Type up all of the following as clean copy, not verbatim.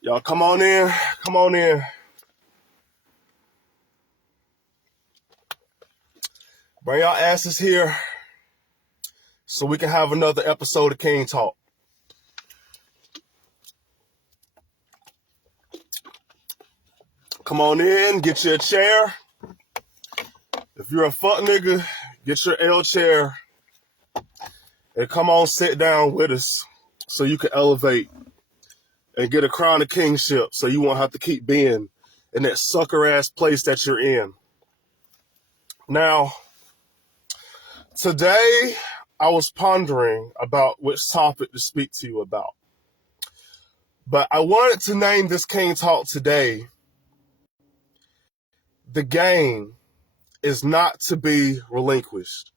Y'all come on in. Come on in. Bring y'all asses here so we can have another episode of King Talk. Come on in, get you a chair. If you're a fuck nigga, get your L chair and come on sit down with us so you can elevate and get a crown of kingship so you won't have to keep being in that sucker ass place that you're in. Now, today I was pondering about which topic to speak to you about. But I wanted to name this King Talk today, the game is not to be relinquished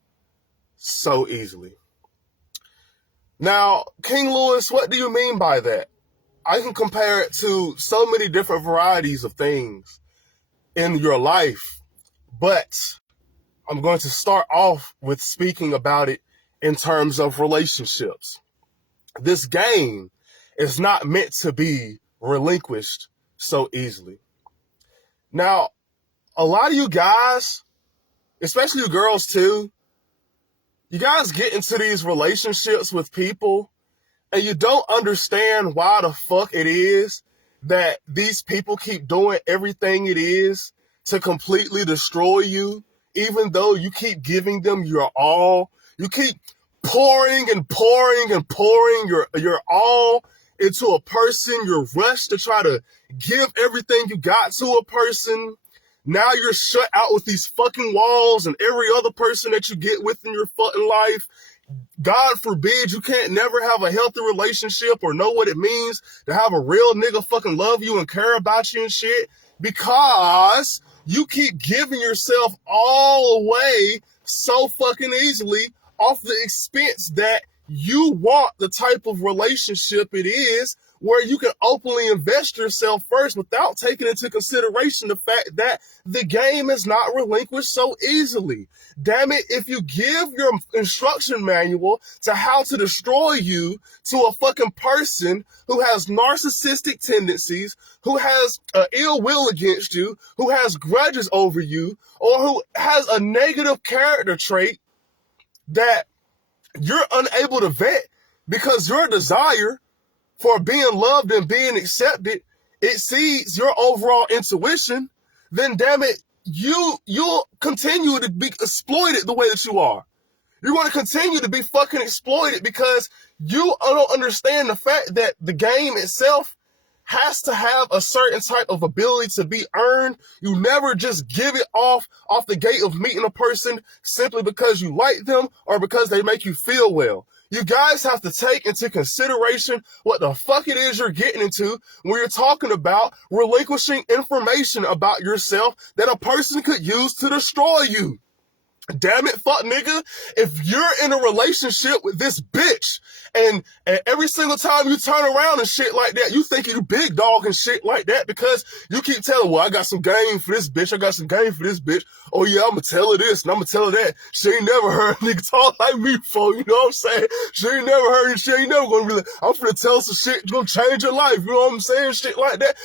so easily. Now, King Lewis, what do you mean by that? I can compare it to so many different varieties of things in your life, but I'm going to start off with speaking about it in terms of relationships. This game is not meant to be relinquished so easily. Now, a lot of you guys, especially you girls too, you guys get into these relationships with people and you don't understand why the fuck it is that these people keep doing everything it is to completely destroy you, even though you keep giving them your all. You keep pouring and pouring and pouring your all into a person. You're rushed to try to give everything you got to a person. Now you're shut out with these fucking walls and every other person that you get with in your fucking life. God forbid you can't never have a healthy relationship or know what it means to have a real nigga fucking love you and care about you and shit because you keep giving yourself all away so fucking easily off the expense that you want the type of relationship it is where you can openly invest yourself first without taking into consideration the fact that the game is not relinquished so easily. Damn it, if you give your instruction manual to how to destroy you to a fucking person who has narcissistic tendencies, who has ill will against you, who has grudges over you, or who has a negative character trait that you're unable to vet because your desire for being loved and being accepted exceeds your overall intuition, then damn it, you'll continue to be exploited the way that you are. You're going to continue to be fucking exploited because you don't understand the fact that the game itself has to have a certain type of ability to be earned. You never just give it off the gate of meeting a person simply because you like them or because they make you feel well. You guys have to take into consideration what the fuck it is you're getting into when you're talking about relinquishing information about yourself that a person could use to destroy you. Damn it, fuck nigga, if you're in a relationship with this bitch and every single time you turn around and shit like that, you think you big dog and shit like that because you keep telling, well, I got some game for this bitch, I got some game for this bitch. Oh yeah, I'm gonna tell her this and I'm gonna tell her that. She ain't never heard a nigga talk like me before, you know what I'm saying? She ain't never heard it, she ain't never gonna be like, I'm finna tell some shit that's gonna change her life, you know what I'm saying? Shit like that.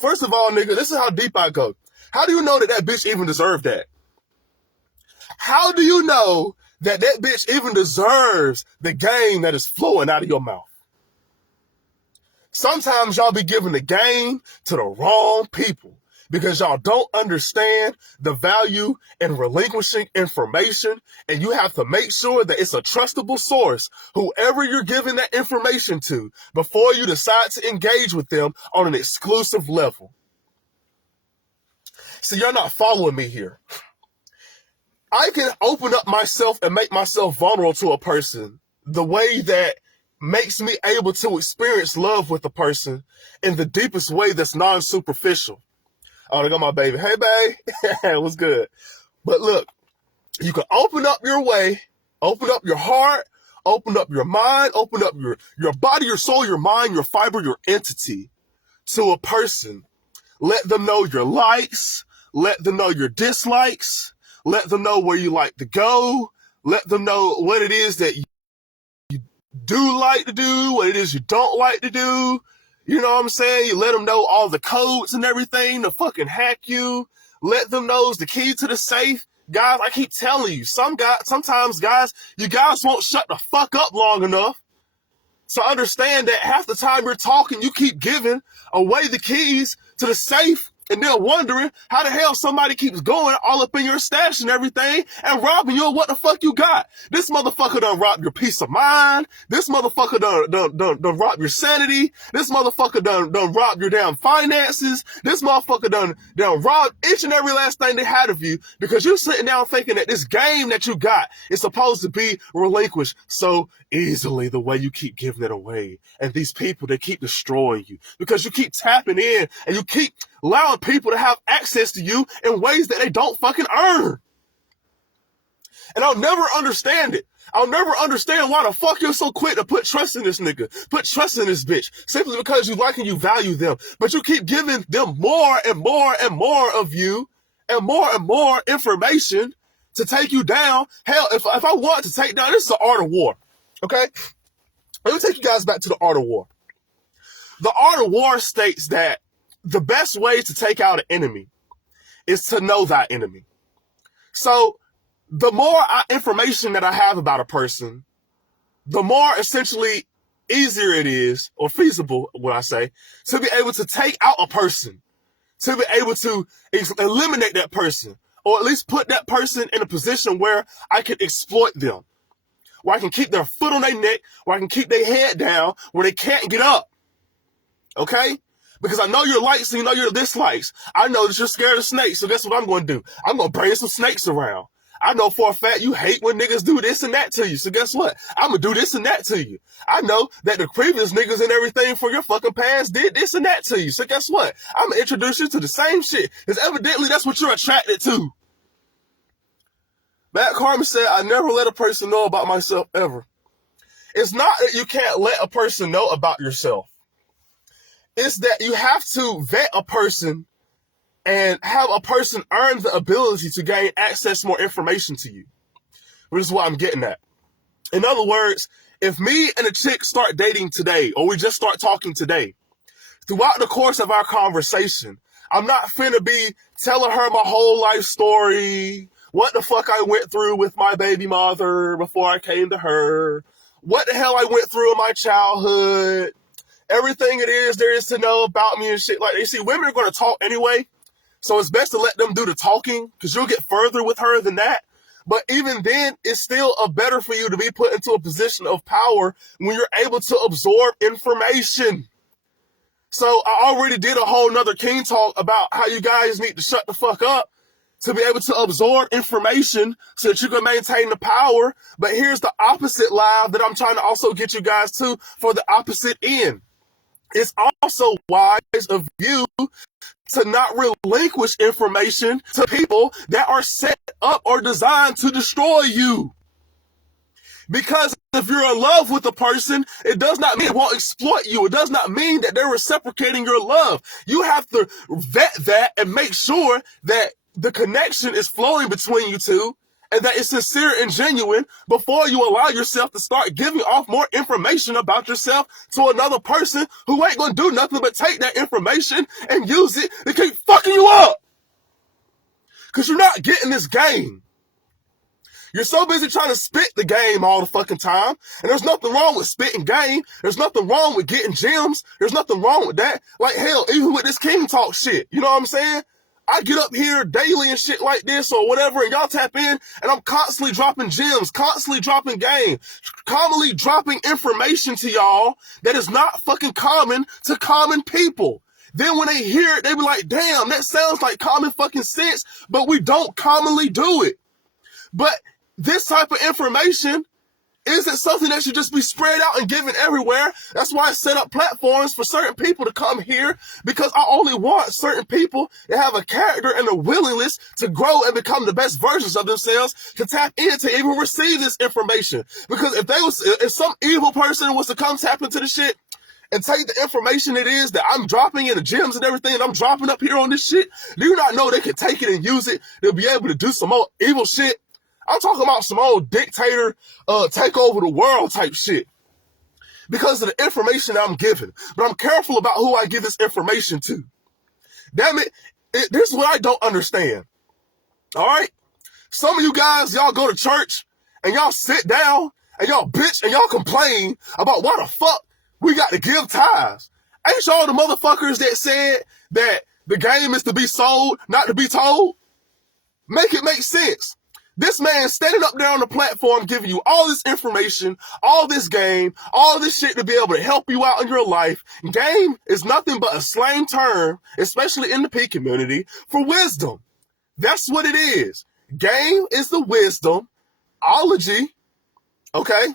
First of all, nigga, this is how deep I go. How do you know that bitch even deserved that? How do you know that bitch even deserves the game that is flowing out of your mouth? Sometimes y'all be giving the game to the wrong people because y'all don't understand the value in relinquishing information, and you have to make sure that it's a trustable source, whoever you're giving that information to, before you decide to engage with them on an exclusive level. So you're not following me here. I can open up myself and make myself vulnerable to a person the way that makes me able to experience love with a person in the deepest way that's non-superficial. Oh, there go my baby. Hey, babe. What's good? But look, you can open up your way, open up your heart, open up your mind, open up your body, your soul, your mind, your fiber, your entity to a person. Let them know your likes. Let them know your dislikes. Let them know where you like to go. Let them know what it is that do like to do, what it is you don't like to do. You know what I'm saying? You let them know all the codes and everything to fucking hack you. Let them know the key to the safe. Guys, I keep telling you, sometimes guys, you guys won't shut the fuck up long enough. So understand that half the time you're talking, you keep giving away the keys to the safe and then wondering how the hell somebody keeps going all up in your stash and everything and robbing you of what the fuck you got. This motherfucker done robbed your peace of mind. This motherfucker done robbed your sanity. This motherfucker done robbed your damn finances. This motherfucker done robbed each and every last thing they had of you because you're sitting down thinking that this game that you got is supposed to be relinquished so easily the way you keep giving it away. And these people, they keep destroying you because you keep tapping in and you keep allowing people to have access to you in ways that they don't fucking earn. And I'll never understand it. I'll never understand why the fuck you're so quick to put trust in this nigga, put trust in this bitch, simply because you like and you value them. But you keep giving them more and more and more of you and more information to take you down. Hell, if I want to take down, this is the art of war. Okay? Let me take you guys back to the art of war. The art of war states that the best way to take out an enemy is to know that enemy. So the more information that I have about a person, the more essentially easier it is, or feasible, what I say, to be able to take out a person, to be able to eliminate that person, or at least put that person in a position where I can exploit them, where I can keep their foot on their neck, where I can keep their head down, where they can't get up. Okay? Because I know your likes and you know your dislikes. I know that you're scared of snakes, so guess what I'm going to do? I'm going to bring some snakes around. I know for a fact you hate when niggas do this and that to you, so guess what? I'm going to do this and that to you. I know that the previous niggas and everything for your fucking past did this and that to you, so guess what? I'm going to introduce you to the same shit, because evidently that's what you're attracted to. Matt Carmen said, I never let a person know about myself ever. It's not that you can't let a person know about yourself. It's that you have to vet a person and have a person earn the ability to gain access more information to you, which is what I'm getting at. In other words, if me and a chick start dating today, or we just start talking today, throughout the course of our conversation, I'm not finna be telling her my whole life story, what the fuck I went through with my baby mother before I came to her, what the hell I went through in my childhood, everything there is to know about me and shit. Like, you see, women are going to talk anyway, so it's best to let them do the talking, because you'll get further with her than that. But even then, it's still better for you to be put into a position of power when you're able to absorb information. So I already did a whole nother King talk about how you guys need to shut the fuck up to be able to absorb information so that you can maintain the power. But here's the opposite live that I'm trying to also get you guys to for the opposite end. It's also wise of you to not relinquish information to people that are set up or designed to destroy you. Because if you're in love with a person, it does not mean it won't exploit you. It does not mean that they're reciprocating your love. You have to vet that and make sure that the connection is flowing between you two and that it's sincere and genuine before you allow yourself to start giving off more information about yourself to another person who ain't gonna do nothing but take that information and use it to keep fucking you up. Because you're not getting this game. You're so busy trying to spit the game all the fucking time. And there's nothing wrong with spitting game. There's nothing wrong with getting gems. There's nothing wrong with that. Like, hell, even with this King Talk shit. You know what I'm saying? I get up here daily and shit like this or whatever, and y'all tap in, and I'm constantly dropping gems, constantly dropping game, commonly dropping information to y'all that is not fucking common to common people. Then when they hear it, they be like, damn, that sounds like common fucking sense, but we don't commonly do it. But this type of information isn't something that should just be spread out and given everywhere. That's why I set up platforms for certain people to come here, because I only want certain people that have a character and a willingness to grow and become the best versions of themselves to tap in to even receive this information. Because if some evil person was to come tap into the shit and take the information it is that I'm dropping in the gems and everything and I'm dropping up here on this shit, do you not know they can take it and use it to be able to do some more evil shit? I'm talking about some old dictator, take over the world type shit. because of the information that I'm giving. But I'm careful about who I give this information to. Damn it, this is what I don't understand. All right? Some of you guys, y'all go to church and y'all sit down and y'all bitch and y'all complain about why the fuck we got to give tithes. Ain't y'all the motherfuckers that said that the game is to be sold, not to be told? Make it make sense. This man standing up there on the platform giving you all this information, all this game, all this shit to be able to help you out in your life. Game is nothing but a slang term, especially in the P community, for wisdom. That's what it is. Game is the wisdom, ology, okay?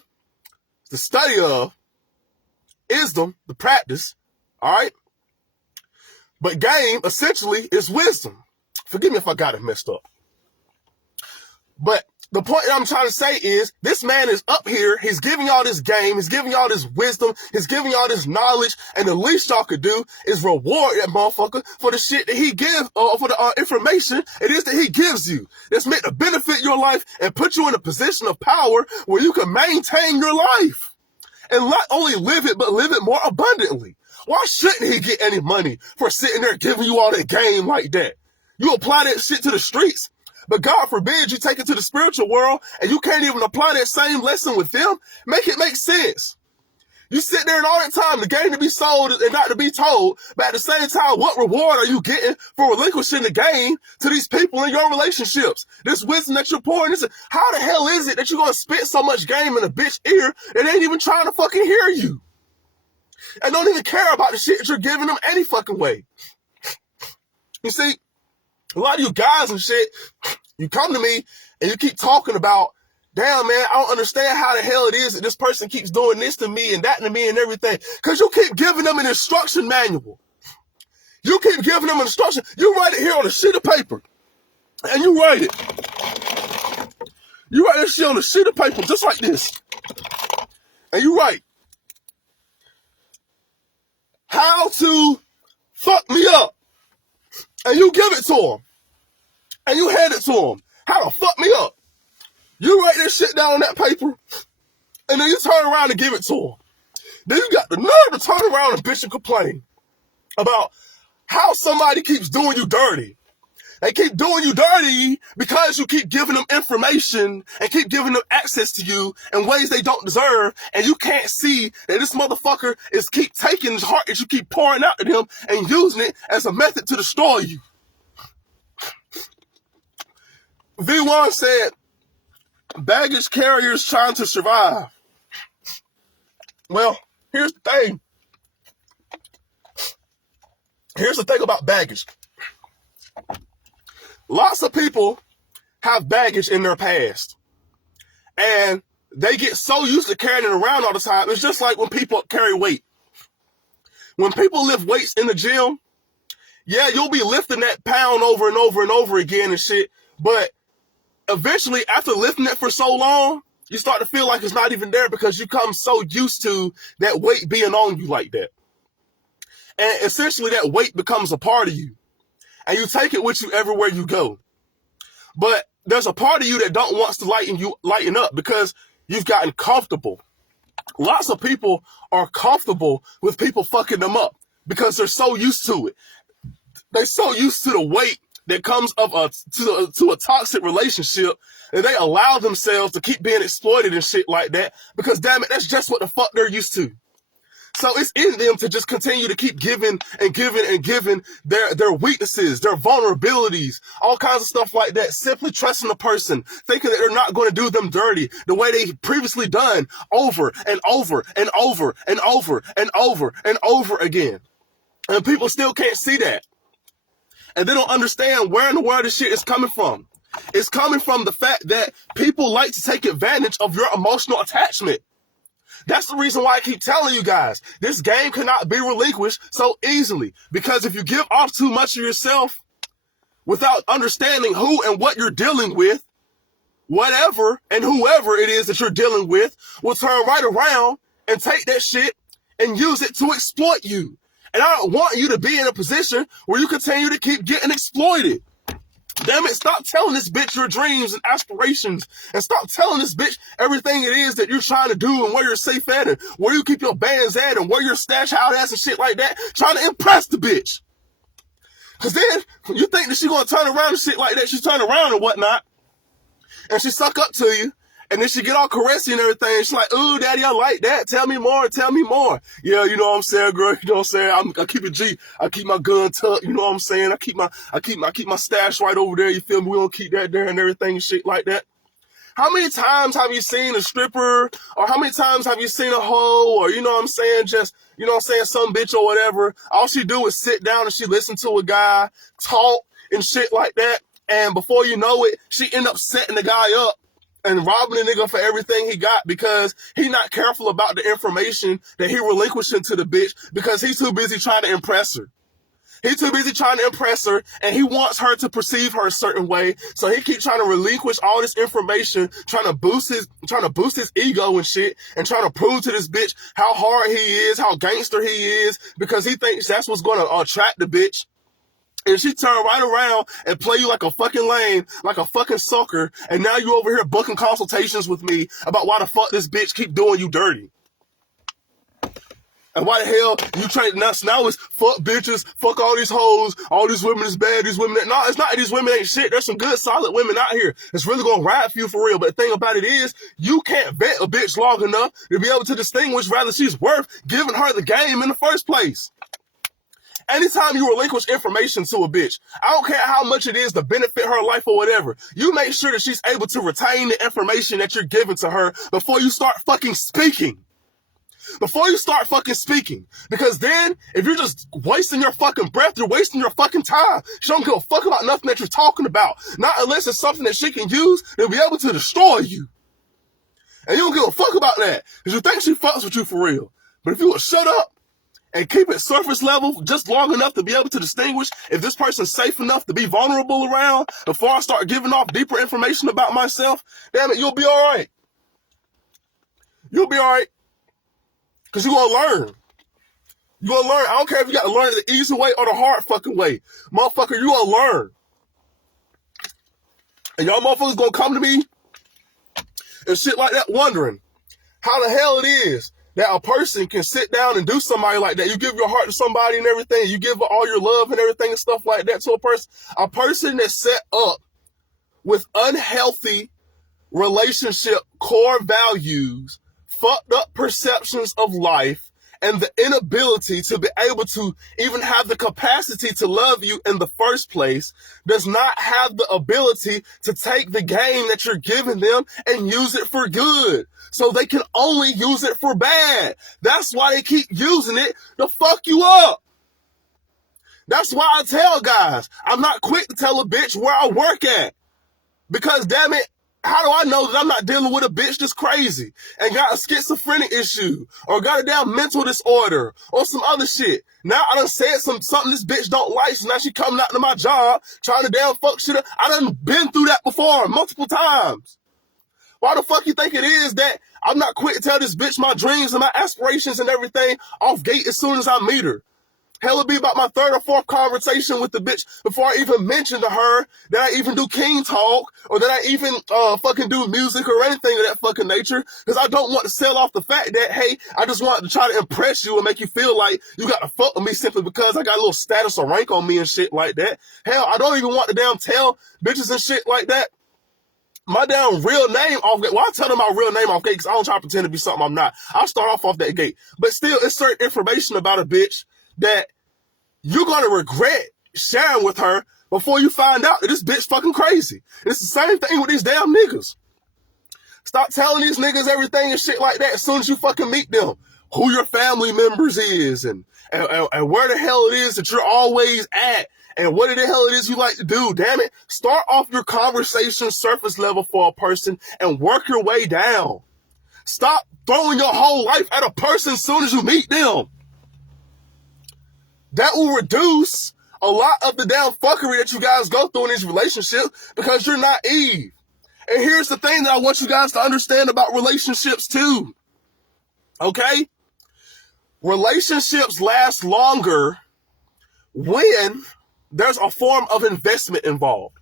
The study of, isdom, the practice, all right? But game, essentially, is wisdom. Forgive me if I got it messed up. But the point that I'm trying to say is, this man is up here, he's giving y'all this game, he's giving y'all this wisdom, he's giving y'all this knowledge, and the least y'all could do is reward that motherfucker for the shit that he gives, for the information it is that he gives you. That's meant to benefit your life and put you in a position of power where you can maintain your life. And not only live it, but live it more abundantly. Why shouldn't he get any money for sitting there giving you all that game like that? You apply that shit to the streets, but God forbid you take it to the spiritual world and you can't even apply that same lesson with them. Make it make sense. You sit there and all that time, the game to be sold and not to be told, but at the same time, what reward are you getting for relinquishing the game to these people in your relationships? This wisdom that you're pouring, how the hell is it that you're going to spit so much game in a bitch ear that ain't even trying to fucking hear you? And don't even care about the shit that you're giving them any fucking way. You see, a lot of you guys and shit, you come to me and you keep talking about, damn, man, I don't understand how the hell it is that this person keeps doing this to me and that to me and everything. Because you keep giving them an instruction manual. You keep giving them an instruction. You write it here on a sheet of paper. And you write it. You write this shit on a sheet of paper just like this. And you write, how to fuck me up. And you give it to them. And you hand it to them. How to fuck me up. You write this shit down on that paper. And then you turn around and give it to them. Then you got the nerve to turn around and bitch and complain about how somebody keeps doing you dirty. They keep doing you dirty because you keep giving them information and keep giving them access to you in ways they don't deserve. And you can't see that this motherfucker is keep taking his heart that you keep pouring out to them and using it as a method to destroy you. V1 said, baggage carriers trying to survive. Well, here's the thing. Here's the thing about baggage. Lots of people have baggage in their past. And they get so used to carrying it around all the time. It's just like when people carry weight. When people lift weights in the gym, yeah, you'll be lifting that pound over and over and over again and shit. But eventually, after lifting it for so long, you start to feel like it's not even there because you come so used to that weight being on you like that. And essentially, that weight becomes a part of you. And you take it with you everywhere you go. But there's a part of you that don't want to lighten up because you've gotten comfortable. Lots of people are comfortable with people fucking them up because they're so used to it. They're so used to the weight that comes of to a toxic relationship and they allow themselves to keep being exploited and shit like that because, damn it, that's just what the fuck they're used to. So it's in them to just continue to keep giving and giving and giving their weaknesses, their vulnerabilities, all kinds of stuff like that, simply trusting the person, thinking that they're not going to do them dirty the way they previously done over and over and over and over and over and over again. And people still can't see that. And they don't understand where in the world this shit is coming from. It's coming from the fact that people like to take advantage of your emotional attachment. That's the reason why I keep telling you guys, this game cannot be relinquished so easily. Because if you give off too much of yourself without understanding who and what you're dealing with, whatever and whoever it is that you're dealing with will turn right around and take that shit and use it to exploit you. And I don't want you to be in a position where you continue to keep getting exploited. Damn it, stop telling this bitch your dreams and aspirations, and stop telling this bitch everything it is that you're trying to do and where you're safe at and where you keep your bands at and where your stash out at and shit like that, trying to impress the bitch. Cause then you think that she gonna turn around and shit like that, she turn around and whatnot, and she suck up to you, and then she get all caressy and everything, and she's like, ooh, daddy, I like that, tell me more. Yeah, you know what I'm saying, girl, you know what I'm saying, I keep it G, I keep my gun tucked, you know what I'm saying, I keep my stash right over there, you feel me, we don't keep that there and everything and shit like that. How many times have you seen a stripper, or how many times have you seen a hoe, or you know what I'm saying, just, you know what I'm saying, some bitch or whatever, all she do is sit down and she listen to a guy talk and shit like that, and before you know it, she end up setting the guy up and robbing the nigga for everything he got because he not careful about the information that he relinquishing to the bitch because he's too busy trying to impress her. He's too busy trying to impress her, and he wants her to perceive her a certain way. So he keeps trying to relinquish all this information, trying to boost his ego and shit, and trying to prove to this bitch how hard he is, how gangster he is, because he thinks that's what's going to attract the bitch. And she turned right around and play you like a fucking lame, like a fucking sucker, and now you over here booking consultations with me about why the fuck this bitch keep doing you dirty. And why the hell you trying now it's fuck bitches, fuck all these hoes, all these women is bad, these women no, it's not these women ain't shit. There's some good solid women out here that's really gonna ride for you for real. But the thing about it is you can't vet a bitch long enough to be able to distinguish whether she's worth giving her the game in the first place. Anytime you relinquish information to a bitch, I don't care how much it is to benefit her life or whatever, you make sure that she's able to retain the information that you're giving to her before you start fucking speaking. Before you start fucking speaking. Because then, if you're just wasting your fucking breath, you're wasting your fucking time. She don't give a fuck about nothing that you're talking about. Not unless it's something that she can use to be able to destroy you. And you don't give a fuck about that. Because you think she fucks with you for real. But if you would shut up and keep it surface level just long enough to be able to distinguish if this person's safe enough to be vulnerable around before I start giving off deeper information about myself, damn it, you'll be all right. You'll be all right. Because you're going to learn. You're going to learn. I don't care if you got to learn it the easy way or the hard fucking way. Motherfucker, you're going to learn. And y'all motherfuckers going to come to me and shit like that wondering how the hell it is that a person can sit down and do somebody like that. You give your heart to somebody and everything. You give all your love and everything and stuff like that to a person. A person that's set up with unhealthy relationship core values, fucked up perceptions of life, and the inability to be able to even have the capacity to love you in the first place, does not have the ability to take the game that you're giving them and use it for good. So they can only use it for bad. That's why they keep using it to fuck you up. That's why I tell guys, I'm not quick to tell a bitch where I work at. Because damn it, how do I know that I'm not dealing with a bitch that's crazy and got a schizophrenic issue or got a damn mental disorder or some other shit? Now I done said something this bitch don't like, so now she coming out to my job trying to damn fuck shit up. I done been through that before multiple times. Why the fuck you think it is that I'm not quick to tell this bitch my dreams and my aspirations and everything off gate as soon as I meet her? Hell, it'll be about my third or fourth conversation with the bitch before I even mention to her that I even do king talk or that I even fucking do music or anything of that fucking nature. Because I don't want to sell off the fact that, hey, I just want to try to impress you and make you feel like you got to fuck with me simply because I got a little status or rank on me and shit like that. Hell, I don't even want to damn tell bitches and shit like that my damn real name off gate. Well, I tell them my real name off gate because I don't try to pretend to be something I'm not. I'll start off that gate. But still, it's certain information about a bitch that you're going to regret sharing with her before you find out that this bitch fucking crazy. It's the same thing with these damn niggas. Stop telling these niggas everything and shit like that as soon as you fucking meet them. Who your family members is and where the hell it is that you're always at and what the hell it is you like to do. Damn it. Start off your conversation surface level for a person and work your way down. Stop throwing your whole life at a person as soon as you meet them. That will reduce a lot of the damn fuckery that you guys go through in these relationships because you're naive. And here's the thing that I want you guys to understand about relationships too. Okay? Relationships last longer when there's a form of investment involved.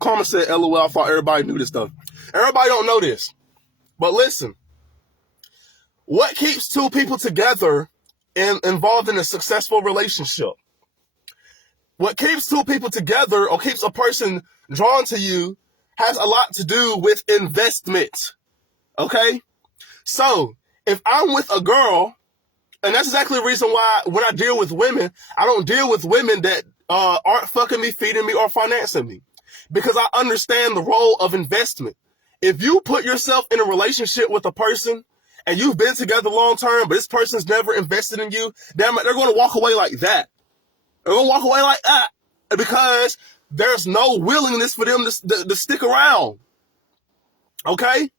Karma said, LOL, I thought everybody knew this stuff. Everybody don't know this. But listen, what keeps two people together and involved in a successful relationship? What keeps two people together or keeps a person drawn to you has a lot to do with investment. Okay? So, if I'm with a girl, and that's exactly the reason why when I deal with women, I don't deal with women that aren't fucking me, feeding me, or financing me. Because I understand the role of investment. If you put yourself in a relationship with a person and you've been together long term, but this person's never invested in you, damn it, they're going to walk away like that. They're going to walk away like that because there's no willingness for them to stick around. Okay?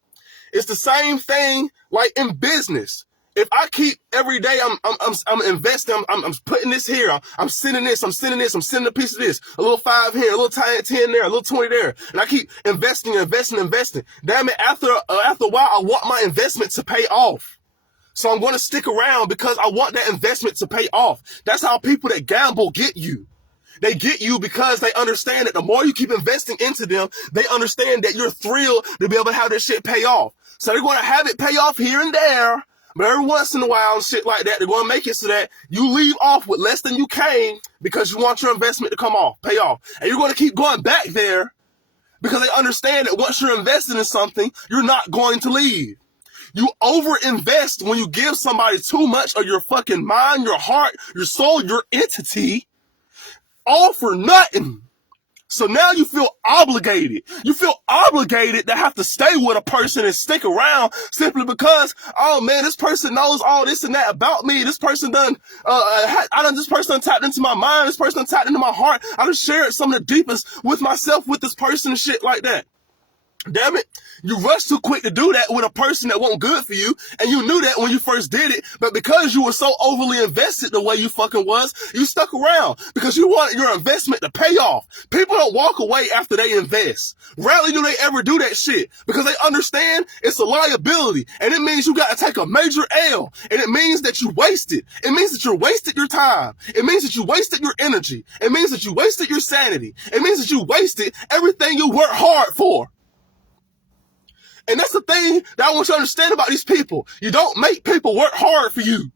It's the same thing like in business. If I keep every day, I'm investing, I'm putting this here, I'm sending this, I'm sending a piece of this, a little 5 here, a little 10 there, a little 20 there, and I keep investing. Damn it, after a while, I want my investment to pay off. So I'm going to stick around because I want that investment to pay off. That's how people that gamble get you. They get you because they understand that the more you keep investing into them, they understand that you're thrilled to be able to have that shit pay off. So they're going to have it pay off here and there, but every once in a while and shit like that, they're going to make it so that you leave off with less than you came because you want your investment to pay off. And you're going to keep going back there because they understand that once you're invested in something, you're not going to leave. You overinvest when you give somebody too much of your fucking mind, your heart, your soul, your entity, all for nothing. So now you feel obligated. You feel obligated to have to stay with a person and stick around simply because, oh man, this person knows all this and that about me. This person this person done tapped into my mind. This person done tapped into my heart. I done shared some of the deepest with myself with this person and shit like that. Damn it, you rushed too quick to do that with a person that wasn't good for you, and you knew that when you first did it, but because you were so overly invested the way you fucking was, you stuck around because you wanted your investment to pay off. People don't walk away after they invest. Rarely do they ever do that shit because they understand it's a liability, and it means you got to take a major L, and it means that you wasted. It means that you wasted your time. It means that you wasted your energy. It means that you wasted your sanity. It means that you wasted everything you worked hard for. And that's the thing that I want you to understand about these people. You don't make people work hard for you.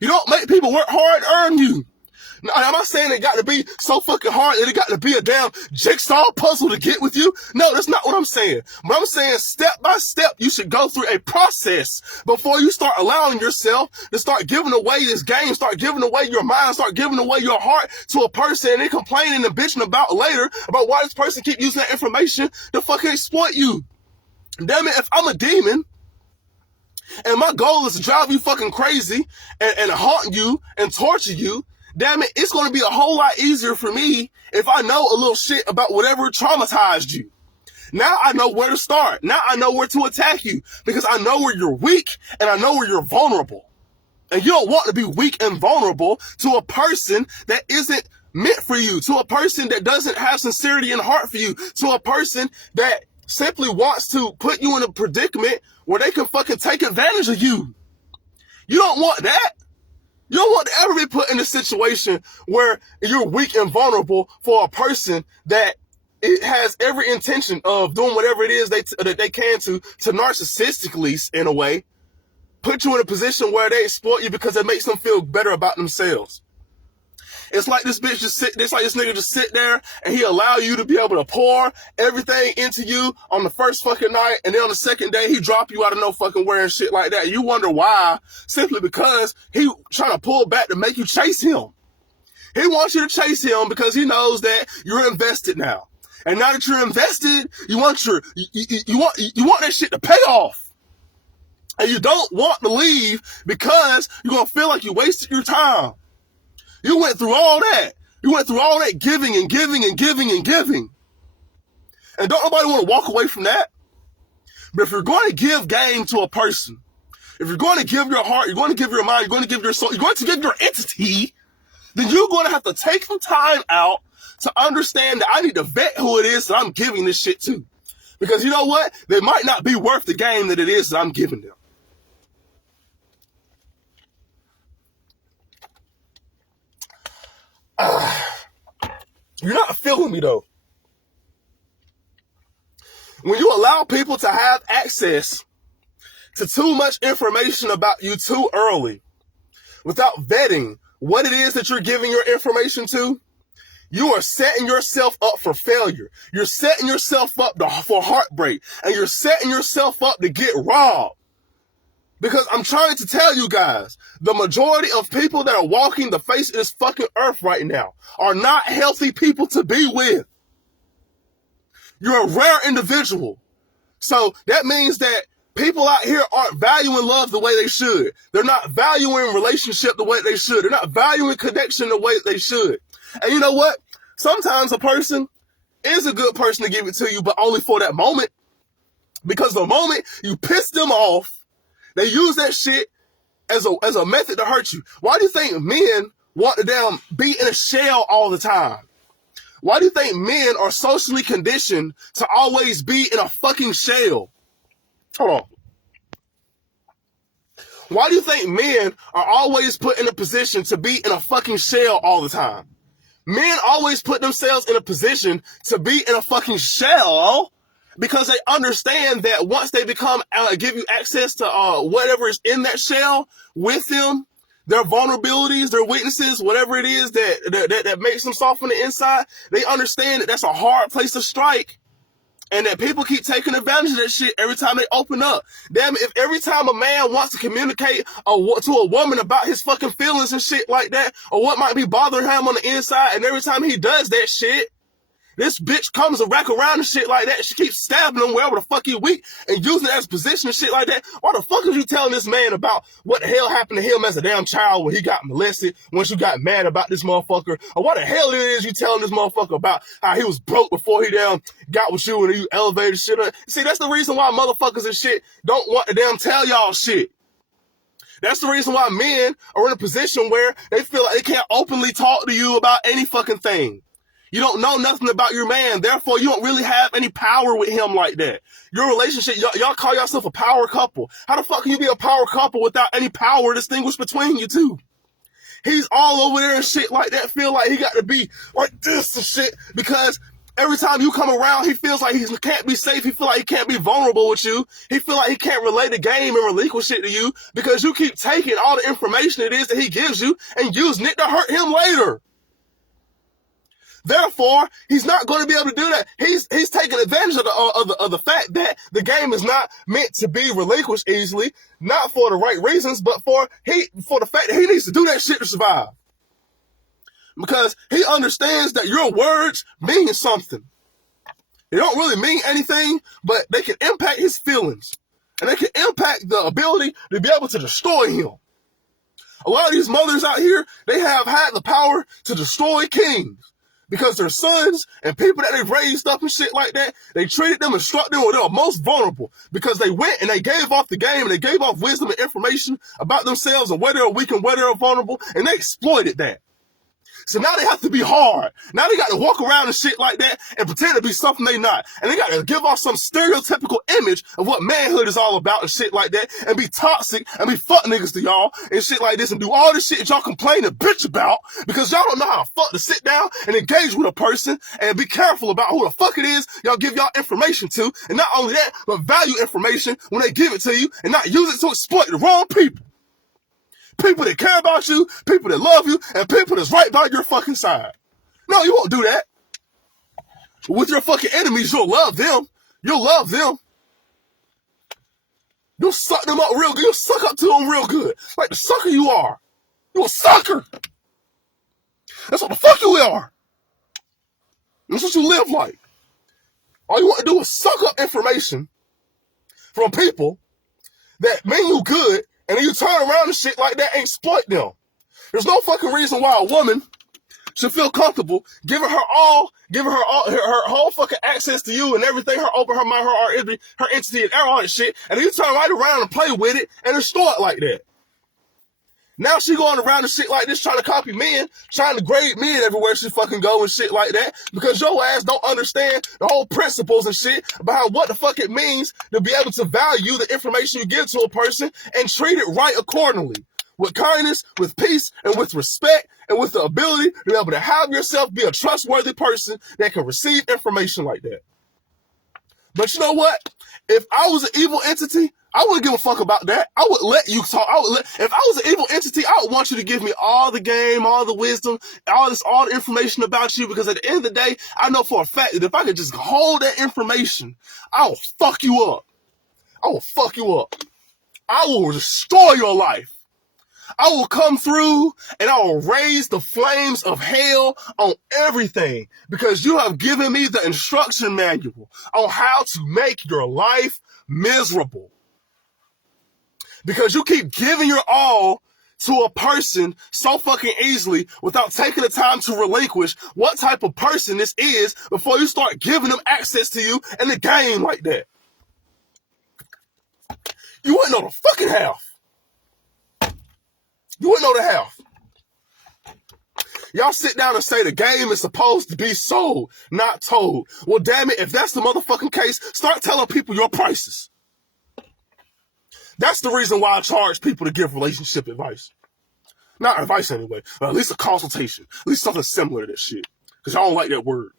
You don't make people work hard to earn you. Now, am I saying it got to be so fucking hard that it got to be a damn jigsaw puzzle to get with you? No, that's not what I'm saying. But I'm saying step by step, you should go through a process before you start allowing yourself to start giving away this game, start giving away your mind, start giving away your heart to a person and then complaining and bitching about later about why this person keep using that information to fucking exploit you. Damn it, if I'm a demon and my goal is to drive you fucking crazy and haunt you and torture you, damn it, it's going to be a whole lot easier for me if I know a little shit about whatever traumatized you. Now I know where to start. Now I know where to attack you because I know where you're weak and I know where you're vulnerable. And you don't want to be weak and vulnerable to a person that isn't meant for you, to a person that doesn't have sincerity and heart for you, to a person that simply wants to put you in a predicament where they can fucking take advantage of you. You don't want that. You don't want to ever be put in a situation where you're weak and vulnerable for a person that it has every intention of doing whatever it is that they can to narcissistically, in a way, put you in a position where they exploit you because it makes them feel better about themselves. It's like this bitch it's like this nigga just sit there and he allow you to be able to pour everything into you on the first fucking night, and then on the second day he drop you out of no fucking where and shit like that. You wonder why, simply because he trying to pull back to make you chase him. He wants you to chase him because he knows that you're invested now. And now that you're invested, you want that shit to pay off. And you don't want to leave because you're going to feel like you wasted your time. You went through all that. You went through all that giving and giving and giving and giving. And don't nobody want to walk away from that. But if you're going to give game to a person, if you're going to give your heart, you're going to give your mind, you're going to give your soul, you're going to give your entity, then you're going to have to take some time out to understand that I need to vet who it is that I'm giving this shit to. Because you know what? They might not be worth the game that it is that I'm giving them. You're not feeling me though. When you allow people to have access to too much information about you too early, without vetting what it is that you're giving your information to, you are setting yourself up for failure. You're setting yourself up for heartbreak. And you're setting yourself up to get robbed. Because I'm trying to tell you guys, the majority of people that are walking the face of this fucking earth right now are not healthy people to be with. You're a rare individual. So that means that people out here aren't valuing love the way they should. They're not valuing relationship the way they should. They're not valuing connection the way they should. And you know what? Sometimes a person is a good person to give it to you, but only for that moment. Because the moment you piss them off, they use that shit as a method to hurt you. Why do you think men want to damn be in a shell all the time? Why do you think men are socially conditioned to always be in a fucking shell? Hold on. Why do you think men are always put in a position to be in a fucking shell all the time? Men always put themselves in a position to be in a fucking shell because they understand that once they give you access to whatever is in that shell with them, their vulnerabilities, their weaknesses, whatever it is that makes them soft on the inside, they understand that that's a hard place to strike. And that people keep taking advantage of that shit every time they open up. Damn it, if every time a man wants to communicate to a woman about his fucking feelings and shit like that, or what might be bothering him on the inside, and every time he does that shit, this bitch comes and wrack around and shit like that. She keeps stabbing him wherever the fuck he weak and using it as position and shit like that. Why the fuck is you telling this man about what the hell happened to him as a damn child when he got molested, once you got mad about this motherfucker? Or what the hell it is you telling this motherfucker about how he was broke before he damn got with you and you elevated shit up? See, that's the reason why motherfuckers and shit don't want to damn tell y'all shit. That's the reason why men are in a position where they feel like they can't openly talk to you about any fucking thing. You don't know nothing about your man. Therefore, you don't really have any power with him like that. Your relationship, y'all call yourself a power couple. How the fuck can you be a power couple without any power distinguished between you two? He's all over there and shit like that, feel like he got to be like this and shit because every time you come around, he feels like he can't be safe. He feel like he can't be vulnerable with you. He feel like he can't relay the game and relinquish it to you because you keep taking all the information it is that he gives you and using it to hurt him later. Therefore, he's not going to be able to do that. He's taking advantage of the fact that the game is not meant to be relinquished easily, not for the right reasons, but for the fact that he needs to do that shit to survive. Because he understands that your words mean something. They don't really mean anything, but they can impact his feelings. And they can impact the ability to be able to destroy him. A lot of these mothers out here, they have had the power to destroy kings. Because their sons and people that they've raised up and shit like that, they treated them and struck them when they were most vulnerable. Because they went and they gave off the game and they gave off wisdom and information about themselves and where they're weak and where they're vulnerable. And they exploited that. So now they have to be hard. Now they got to walk around and shit like that and pretend to be something they not. And they got to give off some stereotypical image of what manhood is all about and shit like that and be toxic and be fuck niggas to y'all and shit like this and do all this shit that y'all complain and bitch about because y'all don't know how to fuck to sit down and engage with a person and be careful about who the fuck it is y'all give y'all information to. And not only that, but value information when they give it to you and not use it to exploit the wrong people. People that care about you, people that love you, and people that's right by your fucking side. No, you won't do that. With your fucking enemies, you'll love them. You'll love them. You'll suck them up real good. You'll suck up to them real good. Like the sucker you are. You're a sucker. That's what the fuck you are. That's what you live like. All you want to do is suck up information from people that mean you good, and then you turn around and shit like that and exploit them. There's no fucking reason why a woman should feel comfortable giving her whole fucking access to you and everything, her open, her mind, her entity, and all that shit, and then you turn right around and play with it and destroy it like that. Now she going around and shit like this trying to copy men, trying to grade men everywhere she fucking go and shit like that because your ass don't understand the whole principles and shit about what the fuck it means to be able to value the information you give to a person and treat it right accordingly. With kindness, with peace, and with respect, and with the ability to be able to have yourself be a trustworthy person that can receive information like that. But you know what? If I was an evil entity, I wouldn't give a fuck about that. I would let you talk. If I was an evil entity, I would want you to give me all the game, all the wisdom, all the information about you, because at the end of the day, I know for a fact that if I could just hold that information, I will fuck you up. I will fuck you up. I will destroy your life. I will come through and I will raise the flames of hell on everything, because you have given me the instruction manual on how to make your life miserable. Because you keep giving your all to a person so fucking easily without taking the time to relinquish what type of person this is before you start giving them access to you in the game like that. You wouldn't know the fucking half. You wouldn't know the half. Y'all sit down and say the game is supposed to be sold, not told. Well, damn it, if that's the motherfucking case, start telling people your prices. That's the reason why I charge people to give relationship advice. Not advice anyway, but at least a consultation. At least something similar to that shit. Because I don't like that word.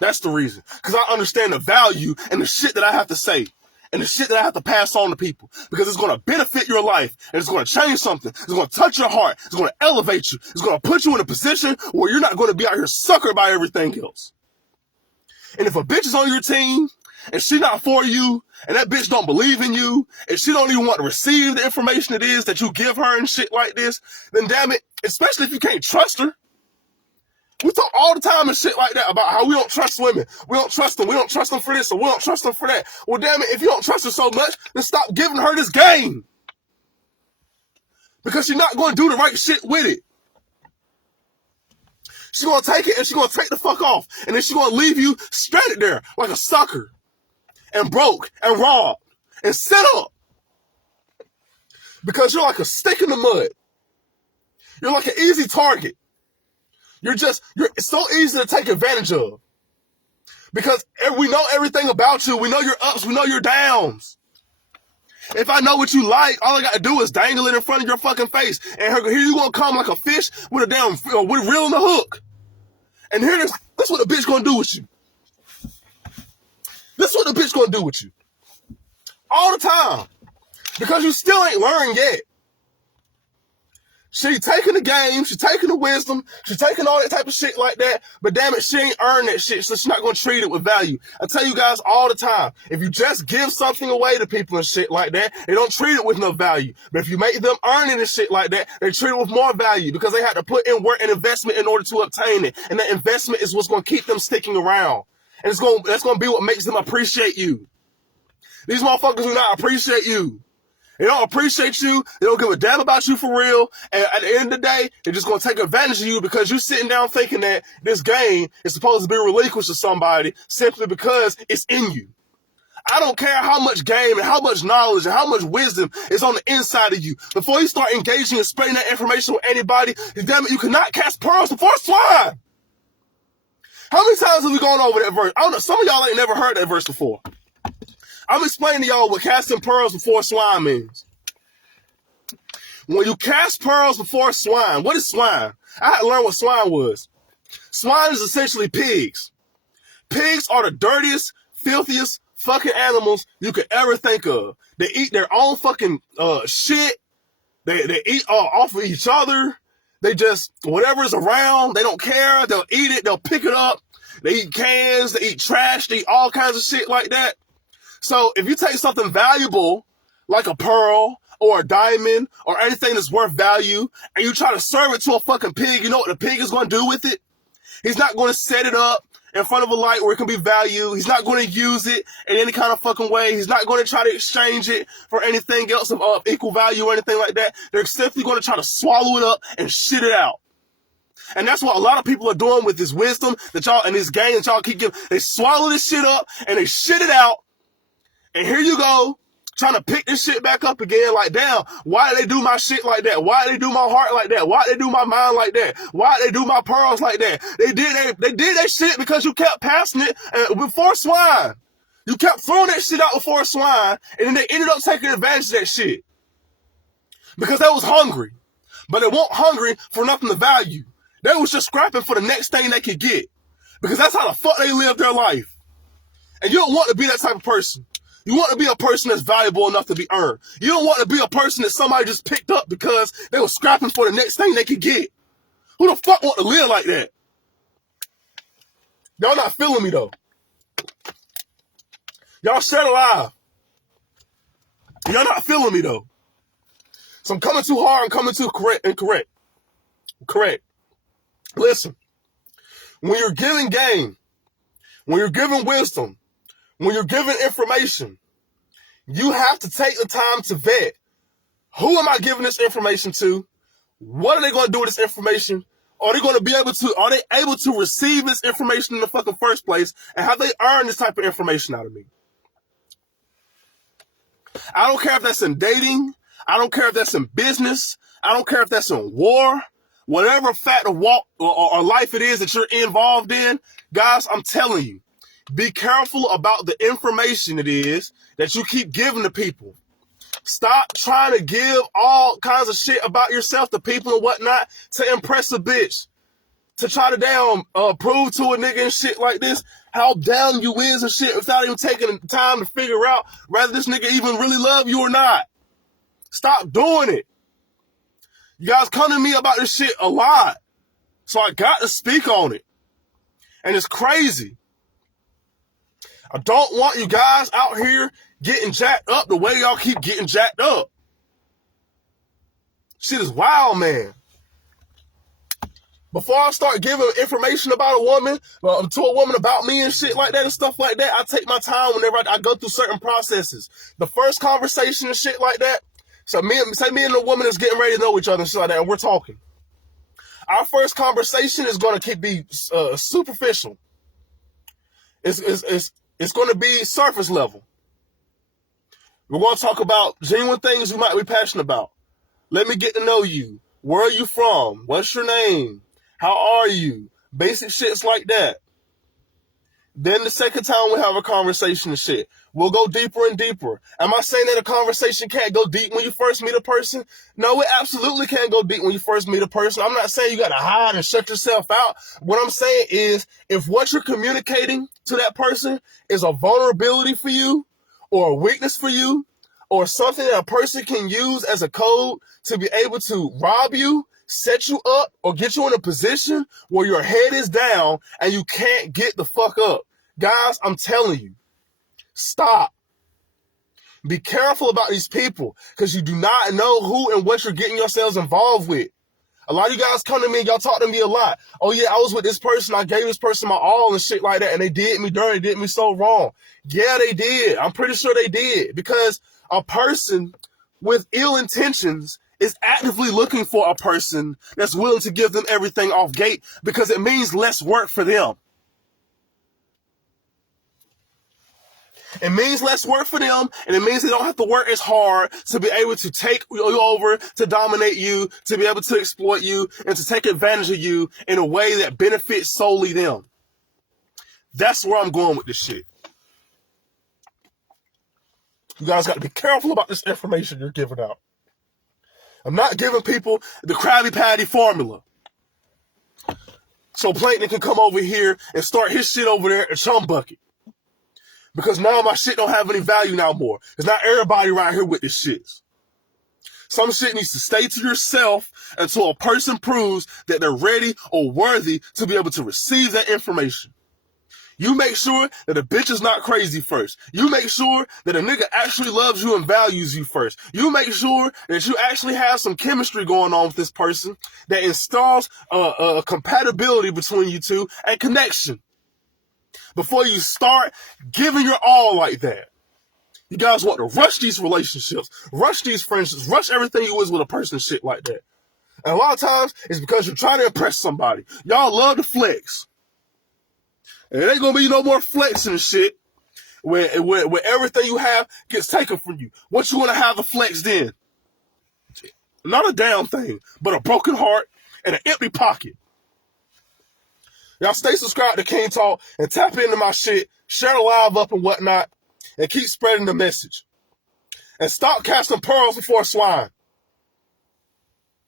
That's the reason. Because I understand the value and the shit that I have to say. And the shit that I have to pass on to people. Because it's going to benefit your life. And it's going to change something. It's going to touch your heart. It's going to elevate you. It's going to put you in a position where you're not going to be out here suckered by everything else. And if a bitch is on your team, and she not for you, and that bitch don't believe in you, and she don't even want to receive the information it is that you give her and shit like this, then damn it, especially if you can't trust her. We talk all the time and shit like that about how we don't trust women. We don't trust them. We don't trust them for this, or we don't trust them for that. Well, damn it, if you don't trust her so much, then stop giving her this game. Because she's not going to do the right shit with it. She's going to take it and she's going to take the fuck off. And then she's going to leave you stranded there like a sucker. And broke and robbed and set up. Because you're like a stick in the mud. You're like an easy target. It's so easy to take advantage of. Because we know everything about you. We know your ups. We know your downs. If I know what you like, all I got to do is dangle it in front of your fucking face. And here you gonna come like a fish with a damn, with reeling the hook. And that's what a bitch gonna do with you. This is what the bitch gonna do with you. All the time. Because you still ain't learned yet. She taking the game, she taking the wisdom, she taking all that type of shit like that, but damn it, she ain't earned that shit, so she's not gonna treat it with value. I tell you guys all the time, if you just give something away to people and shit like that, they don't treat it with no value. But if you make them earn it and shit like that, they treat it with more value, because they had to put in work and investment in order to obtain it. And that investment is what's gonna keep them sticking around. And that's gonna be what makes them appreciate you. These motherfuckers do not appreciate you. They don't appreciate you. They don't give a damn about you for real. And at the end of the day, they're just going to take advantage of you because you're sitting down thinking that this game is supposed to be relinquished to somebody simply because it's in you. I don't care how much game and how much knowledge and how much wisdom is on the inside of you. Before you start engaging and spreading that information with anybody, damn it, you cannot cast pearls before swine. How many times have we gone over that verse? I don't know. Some of y'all ain't never heard that verse before. I'm explaining to y'all what casting pearls before swine means. When you cast pearls before swine, what is swine? I had to learn what swine was. Swine is essentially pigs. Pigs are the dirtiest, filthiest fucking animals you could ever think of. They eat their own fucking shit. They eat off of each other. They just, whatever's around, they don't care. They'll eat it. They'll pick it up. They eat cans. They eat trash. They eat all kinds of shit like that. So if you take something valuable, like a pearl or a diamond or anything that's worth value, and you try to serve it to a fucking pig, you know what the pig is going to do with it? He's not going to set it up in front of a light where it can be value. He's not going to use it in any kind of fucking way. He's not going to try to exchange it for anything else of equal value or anything like that. They're simply going to try to swallow it up and shit it out. And that's what a lot of people are doing with this wisdom that y'all, and this game that y'all keep giving. They swallow this shit up and they shit it out. And here you go, trying to pick this shit back up again, like, damn, why did they do my shit like that? Why did they do my heart like that? Why did they do my mind like that? Why did they do my pearls like that? They did that shit because you kept passing it before swine. You kept throwing that shit out before swine, and then they ended up taking advantage of that shit. Because they was hungry. But they weren't hungry for nothing to value. They was just scrapping for the next thing they could get. Because that's how the fuck they live their life. And you don't want to be that type of person. You want to be a person that's valuable enough to be earned. You don't want to be a person that somebody just picked up because they were scrapping for the next thing they could get. Who the fuck want to live like that? Y'all not feeling me though. Y'all share the live. Y'all not feeling me though. So I'm coming too hard. I'm coming too incorrect. Correct. Listen. When you're giving game, when you're giving wisdom, when you're giving information, you have to take the time to vet. Who am I giving this information to? What are they going to do with this information? Are they able to receive this information in the fucking first place? And have they earned this type of information out of me? I don't care if that's in dating. I don't care if that's in business. I don't care if that's in war. Whatever fact of walk or life it is that you're involved in, guys, I'm telling you, be careful about the information it is that you keep giving to people. Stop trying to give all kinds of shit about yourself to people and whatnot to impress a bitch. To try to prove to a nigga and shit like this how down you is and shit without even taking the time to figure out whether this nigga even really love you or not. Stop doing it. You guys come to me about this shit a lot. So I got to speak on it. And it's crazy. I don't want you guys out here getting jacked up the way y'all keep getting jacked up. Shit is wild, man. Before I start giving information about a woman, to a woman about me and shit like that and stuff like that, I take my time whenever I go through certain processes. The first conversation and shit like that, so me and the woman is getting ready to know each other and shit like that, and we're talking. Our first conversation is going to be superficial. It's going to be surface level. We're going to talk about genuine things you might be passionate about. Let me get to know you. Where are you from? What's your name? How are you? Basic shits like that. Then the second time we have a conversation and shit, we'll go deeper and deeper. Am I saying that a conversation can't go deep when you first meet a person? No, it absolutely can't go deep when you first meet a person. I'm not saying you got to hide and shut yourself out. What I'm saying is, if what you're communicating to that person is a vulnerability for you, or a weakness for you, or something that a person can use as a code to be able to rob you, set you up, or get you in a position where your head is down and you can't get the fuck up. Guys, I'm telling you, stop. Be careful about these people because you do not know who and what you're getting yourselves involved with. A lot of you guys come to me and y'all talk to me a lot. Oh yeah, I was with this person. I gave this person my all and shit like that. And they did me dirty, did me so wrong. Yeah, they did. I'm pretty sure they did because a person with ill intentions is actively looking for a person that's willing to give them everything off gate because it means less work for them. It means less work for them, and it means they don't have to work as hard to be able to take you over, to dominate you, to be able to exploit you, and to take advantage of you in a way that benefits solely them. That's where I'm going with this shit. You guys got to be careful about this information you're giving out. I'm not giving people the Krabby Patty formula. So Plankton can come over here and start his shit over there at Chum Bucket. Because now my shit don't have any value now more. Because not everybody right here with this shit. Some shit needs to stay to yourself until a person proves that they're ready or worthy to be able to receive that information. You make sure that a bitch is not crazy first. You make sure that a nigga actually loves you and values you first. You make sure that you actually have some chemistry going on with this person that installs a compatibility between you two and connection. Before you start giving your all like that. You guys want to rush these relationships, rush these friendships, rush everything you is with a person, shit like that. And a lot of times, it's because you're trying to impress somebody. Y'all love to flex. And it ain't going to be no more flexing and shit when everything you have gets taken from you. What you want to have the flex then? Not a damn thing, but a broken heart and an empty pocket. Y'all stay subscribed to King Talk and tap into my shit, share the live up and whatnot, and keep spreading the message. And stop casting pearls before swine.